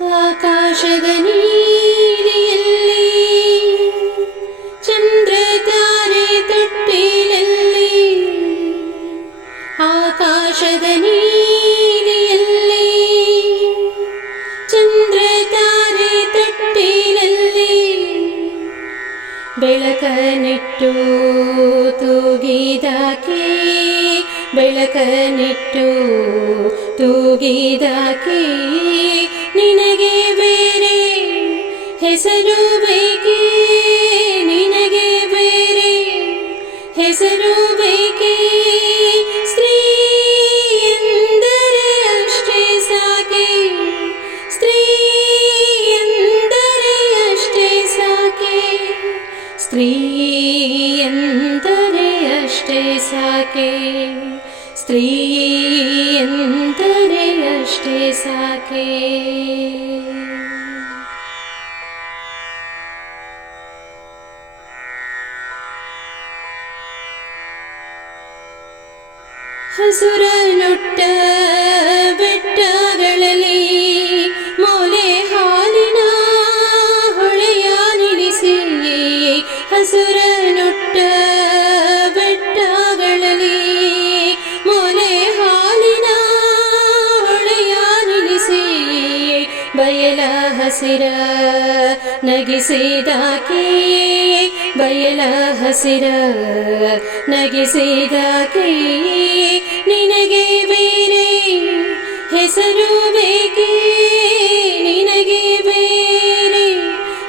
ಆಕಾಶದ ನೀಲಿಯಲ್ಲಿ ಚಂದ್ರ ತಾರೆ ತೊಟ್ಟಿಲಲ್ಲಿ ಆಕಾಶದ ನೀಲಿಯಲ್ಲಿ ಚಂದ್ರ ತಾರೆ ತೊಟ್ಟಿಲಲ್ಲಿ ಬೆಳಕನಿಟ್ಟು ತೂಗಿದಾಕೆ ಬೆಳಕನಿಟ್ಟು ತೂಗಿದಾಕೆ ನಿನಗೆ ಬೇರೆ ಹೆಸರು ಬೇಕೆ ನಿನಗೆ ಬೇರೆ ಹೆಸರು ಬೇಕೆ ಸ್ತ್ರೀ ಎಂದರೆ ಅಷ್ಟೇ ಸಾಕೆ ಸ್ತ್ರೀ ಎಂದರೆ ಅಷ್ಟೇ ಸಾಕೆ ಸ್ತ್ರೀ ಎಂದರೆ ಅಷ್ಟೇ ಸಾಕೆ ಸ್ತ್ರೀ ಎಂದರೆ ಅಷ್ಟೇ ಸಾಕೆ hasrelütte ಬಯಲ ಹಸಿರ ನಗಿಸಿದಾಕಿ ಬಯಲ ಹಸಿರ ನಗಿಸಿದಾಕಿ ನಿನಗೆ ಬೇರೆ ಹೆಸರು ಬೇಕೇ? ನಿನಗೆ ಬೇರೆ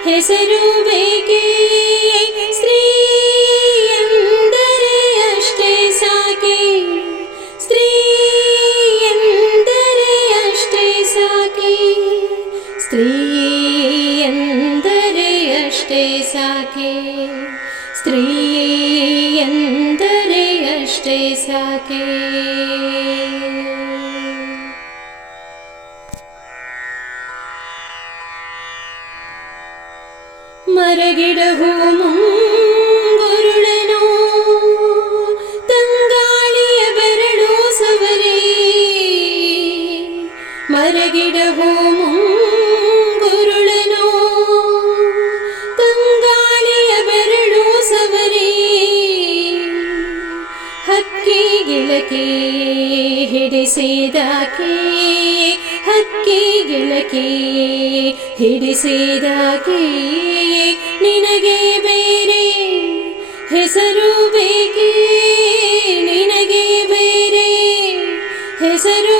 ಹೆಸರು साके। स्त्री अष्टे साके। मरगे ಹಿಡಿಸಿದಾಕೆ ಹಕ್ಕಿ ಗಿಲಕಿ ಕೀ ನಿನಗೆ ಬೇರೆ ಹೆಸರು ಬೇಕೇ? ನಿನಗೆ ಬೇರೆ ಹೆಸರು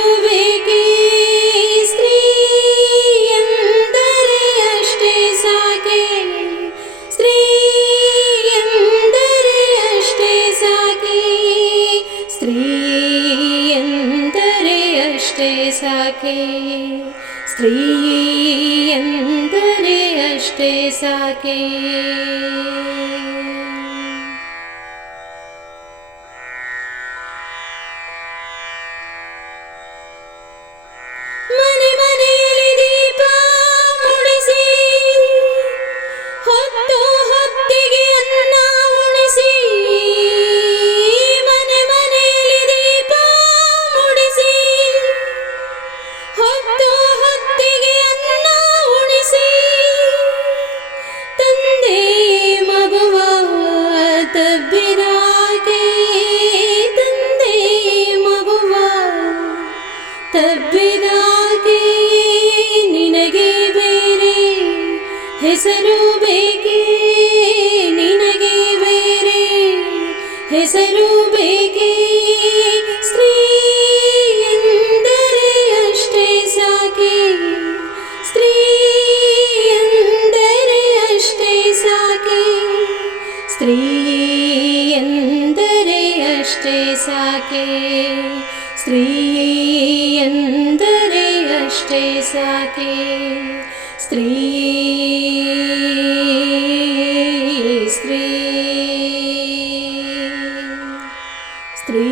साके स्त्रीयरे अष्टे साके ಹೆಸರು ಬೇಕೆ ನಿನಗೆ ಬೇರೆ ಹೆಸರು ಬೇಕೆ ಸ್ತ್ರೀ ಎಂದರೆ ಅಷ್ಟೇ ಸಾಕೆ ಸ್ತ್ರೀ ಎಂದರೆ ಅಷ್ಟೇ ಸಾಕೆ ಸ್ತ್ರೀ ಎಂದರೆ ಅಷ್ಟೇ ಸಾಕೆ ಸ್ತ್ರೀ ಎಂದರೆ ಅಷ್ಟೇ ಸಾಕೆ ஸ்ரீ ஸ்ரீ ஸ்ரீ